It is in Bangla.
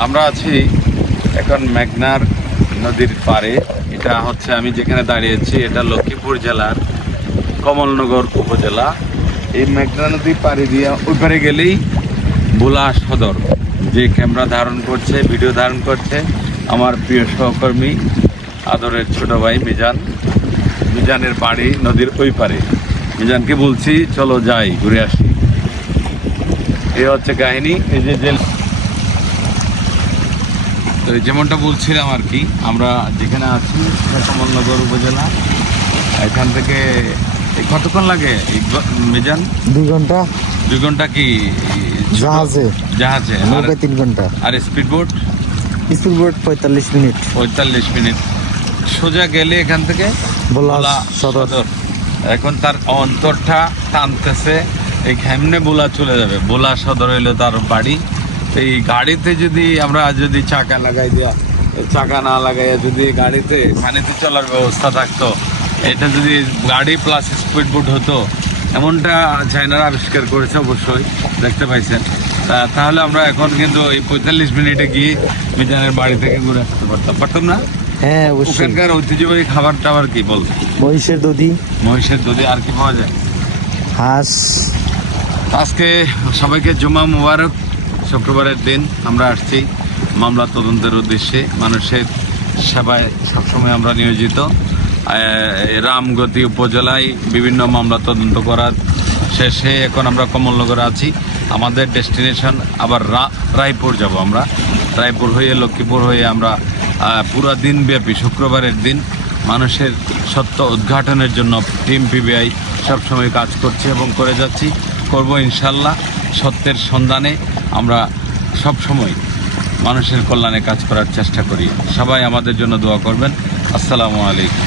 আমরা আছি এখন মেঘনার নদীর পাড়ে। এটা হচ্ছে আমি যেখানে দাঁড়িয়েছি, এটা লক্ষ্মীপুর জেলার কমলনগর উপজেলা। এই মেঘনা নদী পাড়ি দিয়ে ওই পারে গেলেই ভোলা সদর। যে ক্যামেরা ধারণ করছে, ভিডিও ধারণ করছে আমার প্রিয় সহকর্মী, আদরের ছোট ভাই মিজান। মিজানের বাড়ি নদীর ওই পারে। মিজানকে বলছি চলো যাই, ঘুরে আসি। এই হচ্ছে কাহিনী। এই যে তো যেমনটা বলছিলাম আর কি, আমরা যেখানে আছি কমলনগর উপজেলা। এখান থেকে কতক্ষণ লাগে মিজান? 2 ঘন্টা। 2 ঘন্টা কি জাহাজে? জাহাজে। নৌকায় 3 ঘন্টা। আর স্পিড বোট? স্পিড বোট 45 মিনিট। 45 মিনিট। সোজা গেলে এখান থেকে ভোলা সদর। এখন তার অন্তরটা টানতেছে, এই ঘেমনে ভোলা চলে যাবে। ভোলা সদর হইলো তার বাড়ি। এই গাড়িতে আমরা যদি চাকা লাগাই দেওয়া, চাকা না লাগাইয়া যদি গাড়িতে পানিতে চলার ব্যবস্থা থাকতো, এটা যদি গাড়ি প্লাস স্পিড বোট হতো, এমনটা চায়নারা আবিষ্কার করেছে অবশ্যই, দেখতে পাইছেন। তাহলে আমরা এখন কিন্তু এই 45 মিনিটে গিয়ে মিজানের বাড়ি থেকে ঘুরে আসতে পারতাম না? হ্যাঁ অবশ্যই। ওখানকার ঐতিহ্যবাহী খাবার টাবার কি বল? মহিষের দধি। মহিষের দধি। আর কি পাওয়া যায়? হাঁস। আজকে সবাইকে জুমা মুবারক। শুক্রবারের দিন আমরা আসছি মামলা তদন্তের উদ্দেশ্যে। মানুষের সেবায় সবসময় আমরা নিয়োজিত। রামগতি উপজেলায় বিভিন্ন মামলা তদন্ত করার শেষে এখন আমরা কমলনগরে আছি। আমাদের ডেস্টিনেশন আবার রায়পুর যাব। আমরা রায়পুর হয়ে লক্ষ্মীপুর হয়ে আমরা পুরা দিনব্যাপী শুক্রবারের দিন মানুষের সত্য উদ্ঘাটনের জন্য টিম পিবিআই সবসময় কাজ করছে এবং করে যাচ্ছি, করব ইনশাল্লাহ। সত্যের সন্ধানে আমরা সবসময় মানুষের কল্যাণে কাজ করার চেষ্টা করি। সবাই আমাদের জন্য দোয়া করবেন। আসসালামু আলাইকুম।